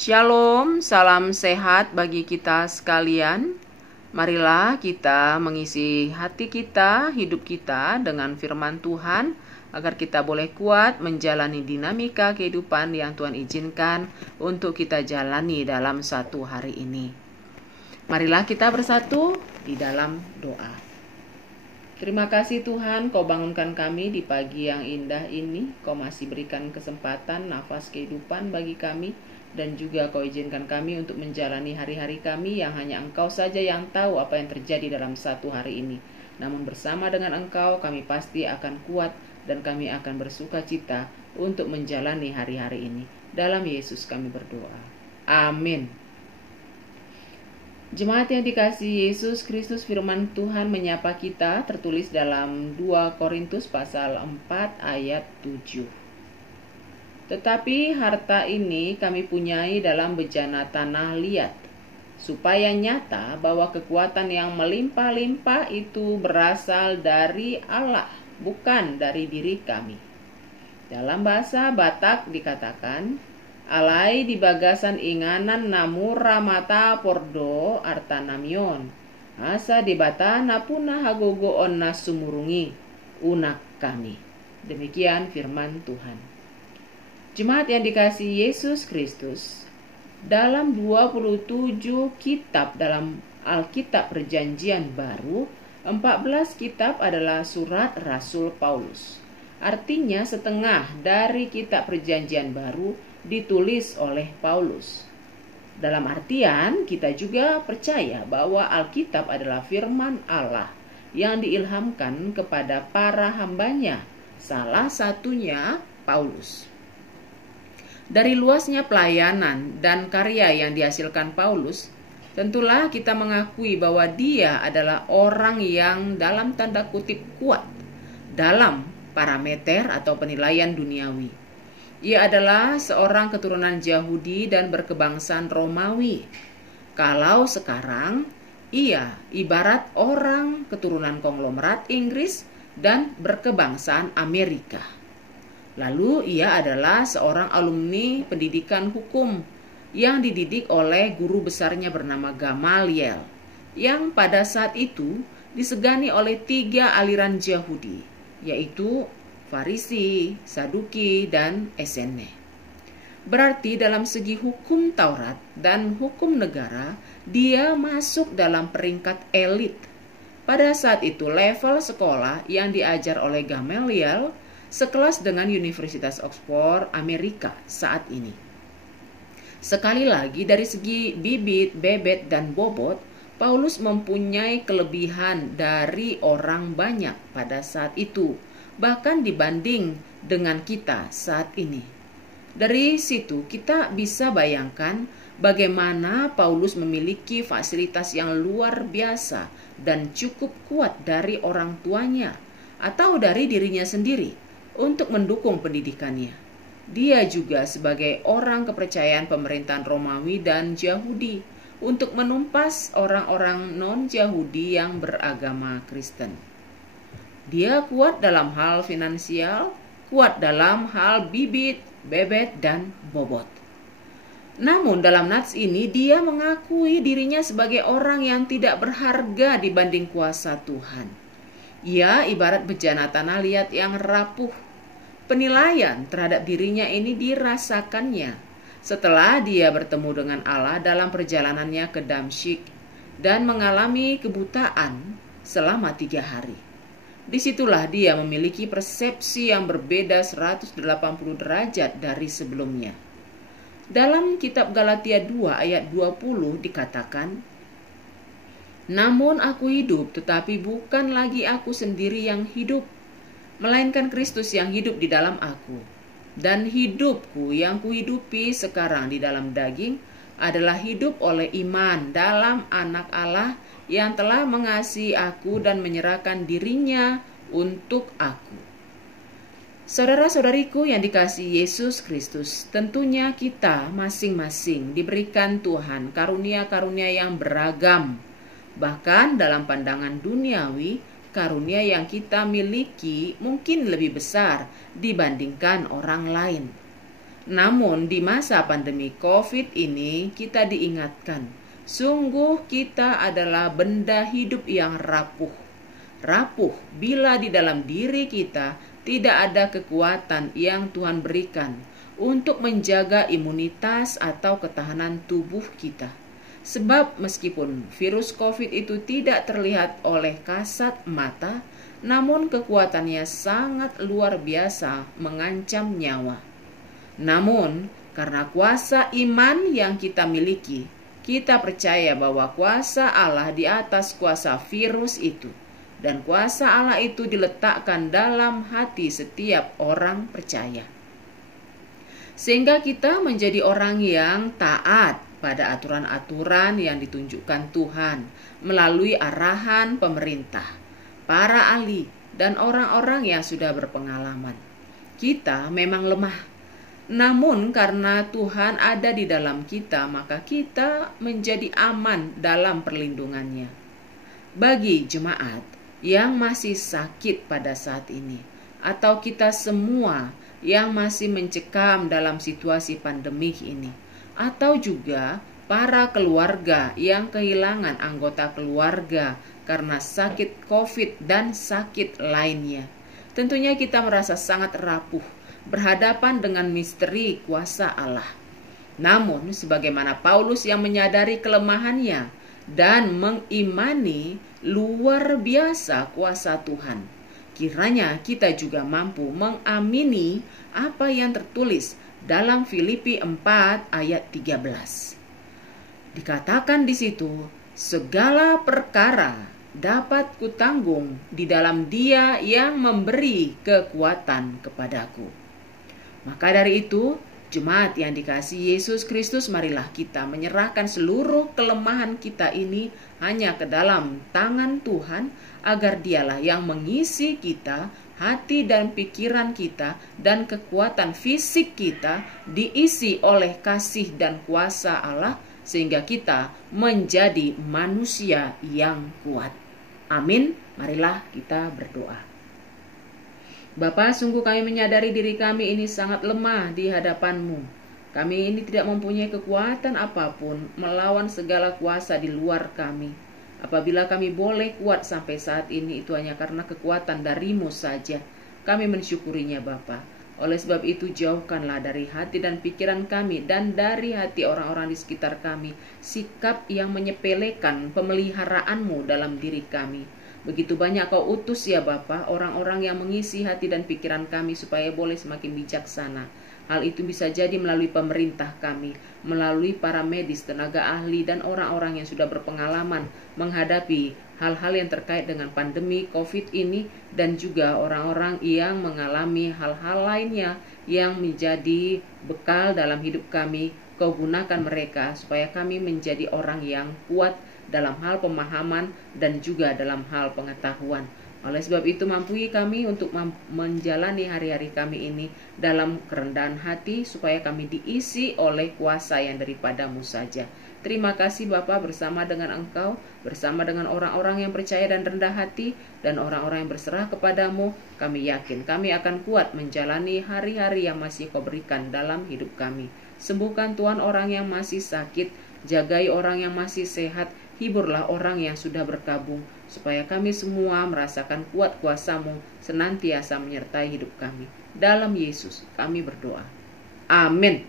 Shalom, salam sehat bagi kita sekalian. Marilah kita mengisi hati kita, hidup kita dengan firman Tuhan, agar kita boleh kuat menjalani dinamika kehidupan yang Tuhan izinkan untuk kita jalani dalam satu hari ini. Marilah kita bersatu di dalam doa. Terima kasih Tuhan, Kau bangunkan kami di pagi yang indah ini. Kau masih berikan kesempatan, nafas kehidupan bagi kami, dan juga Kau izinkan kami untuk menjalani hari-hari kami yang hanya Engkau saja yang tahu apa yang terjadi dalam satu hari ini. Namun bersama dengan Engkau kami pasti akan kuat dan kami akan bersuka cita untuk menjalani hari-hari ini. Dalam Yesus kami berdoa. Amin. Jemaat yang dikasihi Yesus Kristus, firman Tuhan menyapa kita tertulis dalam 2 Korintus pasal 4 ayat 7. Tetapi harta ini kami punyai dalam bejana tanah liat, supaya nyata bahwa kekuatan yang melimpah-limpah itu berasal dari Allah, bukan dari diri kami. Dalam bahasa Batak dikatakan, alai di bagasan inganan namura mata pordo artanamion, asa di bata napuna hagogo onna sumurungi unak kami. Demikian firman Tuhan. Jemaat yang dikasihi Yesus Kristus, dalam 27 kitab dalam Alkitab Perjanjian Baru, 14 kitab adalah surat Rasul Paulus. Artinya setengah dari kitab Perjanjian Baru ditulis oleh Paulus. Dalam artian kita juga percaya bahwa Alkitab adalah firman Allah yang diilhamkan kepada para hambanya, salah satunya Paulus. Dari luasnya pelayanan dan karya yang dihasilkan Paulus, tentulah kita mengakui bahwa dia adalah orang yang dalam tanda kutip kuat dalam parameter atau penilaian duniawi. Ia adalah seorang keturunan Yahudi dan berkebangsaan Romawi. Kalau sekarang, ia ibarat orang keturunan konglomerat Inggris dan berkebangsaan Amerika. Lalu ia adalah seorang alumni pendidikan hukum yang dididik oleh guru besarnya bernama Gamaliel, yang pada saat itu disegani oleh 3 aliran Yahudi, yaitu Farisi, Saduki, dan Esene. Berarti dalam segi hukum Taurat dan hukum negara, dia masuk dalam peringkat elit. Pada saat itu level sekolah yang diajar oleh Gamaliel sekelas dengan Universitas Oxford Amerika saat ini. Sekali lagi dari segi bibit, bebet, dan bobot, Paulus mempunyai kelebihan dari orang banyak pada saat itu, bahkan dibanding dengan kita saat ini. Dari situ kita bisa bayangkan bagaimana Paulus memiliki fasilitas yang luar biasa dan cukup kuat dari orang tuanya atau dari dirinya sendiri untuk mendukung pendidikannya. Dia juga sebagai orang kepercayaan pemerintahan Romawi dan Yahudi untuk menumpas orang-orang non-Yahudi yang beragama Kristen. Dia kuat dalam hal finansial, kuat dalam hal bibit, bebet, dan bobot. Namun dalam nats ini dia mengakui dirinya sebagai orang yang tidak berharga dibanding kuasa Tuhan. Ia ibarat bejana tanah liat yang rapuh. Penilaian terhadap dirinya ini dirasakannya setelah dia bertemu dengan Allah dalam perjalanannya ke Damsyik dan mengalami kebutaan selama 3 hari. Disitulah dia memiliki persepsi yang berbeda 180 derajat dari sebelumnya. Dalam kitab Galatia 2 ayat 20 dikatakan, namun aku hidup, tetapi bukan lagi aku sendiri yang hidup, melainkan Kristus yang hidup di dalam aku. Dan hidupku yang kuhidupi sekarang di dalam daging adalah hidup oleh iman dalam Anak Allah yang telah mengasihi aku dan menyerahkan dirinya untuk aku. Saudara-saudariku yang dikasihi Yesus Kristus, tentunya kita masing-masing diberikan Tuhan karunia-karunia yang beragam. Bahkan dalam pandangan duniawi, karunia yang kita miliki mungkin lebih besar dibandingkan orang lain. Namun di masa pandemi COVID ini kita diingatkan, sungguh kita adalah benda hidup yang rapuh. Rapuh bila di dalam diri kita tidak ada kekuatan yang Tuhan berikan untuk menjaga imunitas atau ketahanan tubuh kita. Sebab meskipun virus COVID itu tidak terlihat oleh kasat mata, namun kekuatannya sangat luar biasa mengancam nyawa. Namun karena kuasa iman yang kita miliki, kita percaya bahwa kuasa Allah di atas kuasa virus itu. Dan kuasa Allah itu diletakkan dalam hati setiap orang percaya. Sehingga kita menjadi orang yang taat pada aturan-aturan yang ditunjukkan Tuhan melalui arahan pemerintah, para ahli, dan orang-orang yang sudah berpengalaman. Kita memang lemah, namun karena Tuhan ada di dalam kita, maka kita menjadi aman dalam perlindungannya. Bagi jemaat yang masih sakit pada saat ini, atau kita semua yang masih mencekam dalam situasi pandemik ini, atau juga para keluarga yang kehilangan anggota keluarga karena sakit COVID dan sakit lainnya. Tentunya kita merasa sangat rapuh berhadapan dengan misteri kuasa Allah. Namun sebagaimana Paulus yang menyadari kelemahannya dan mengimani luar biasa kuasa Tuhan, kiranya kita juga mampu mengamini apa yang tertulis dalam Filipi 4 ayat 13. Dikatakan di situ, segala perkara dapat kutanggung di dalam Dia yang memberi kekuatan kepadaku. Maka dari itu, jemaat yang dikasihi Yesus Kristus, marilah kita menyerahkan seluruh kelemahan kita ini hanya ke dalam tangan Tuhan, agar Dialah yang mengisi kita, hati dan pikiran kita, dan kekuatan fisik kita diisi oleh kasih dan kuasa Allah, sehingga kita menjadi manusia yang kuat. Amin. Marilah kita berdoa. Bapa, sungguh kami menyadari diri kami ini sangat lemah di hadapan-Mu. Kami ini tidak mempunyai kekuatan apapun melawan segala kuasa di luar kami. Apabila kami boleh kuat sampai saat ini, itu hanya karena kekuatan dari-Mu saja. Kami mensyukurinya Bapa. Oleh sebab itu, jauhkanlah dari hati dan pikiran kami dan dari hati orang-orang di sekitar kami sikap yang menyepelekan pemeliharaan-Mu dalam diri kami. Begitu banyak Kau utus ya Bapa, orang-orang yang mengisi hati dan pikiran kami supaya boleh semakin bijaksana. Hal itu bisa jadi melalui pemerintah kami, melalui para medis, tenaga ahli, dan orang-orang yang sudah berpengalaman menghadapi hal-hal yang terkait dengan pandemi COVID ini, dan juga orang-orang yang mengalami hal-hal lainnya yang menjadi bekal dalam hidup kami. Kau gunakan mereka supaya kami menjadi orang yang kuat dalam hal pemahaman dan juga dalam hal pengetahuan. Oleh sebab itu, mampui kami untuk menjalani hari-hari kami ini dalam kerendahan hati, supaya kami diisi oleh kuasa yang daripada-Mu saja. Terima kasih Bapa, bersama dengan Engkau, bersama dengan orang-orang yang percaya dan rendah hati, dan orang-orang yang berserah kepada-Mu, kami yakin kami akan kuat menjalani hari-hari yang masih Kau berikan dalam hidup kami. Sembuhkan Tuhan orang yang masih sakit, jagai orang yang masih sehat, hiburlah orang yang sudah berkabung, supaya kami semua merasakan kuat kuasa-Mu senantiasa menyertai hidup kami. Dalam Yesus kami berdoa. Amin.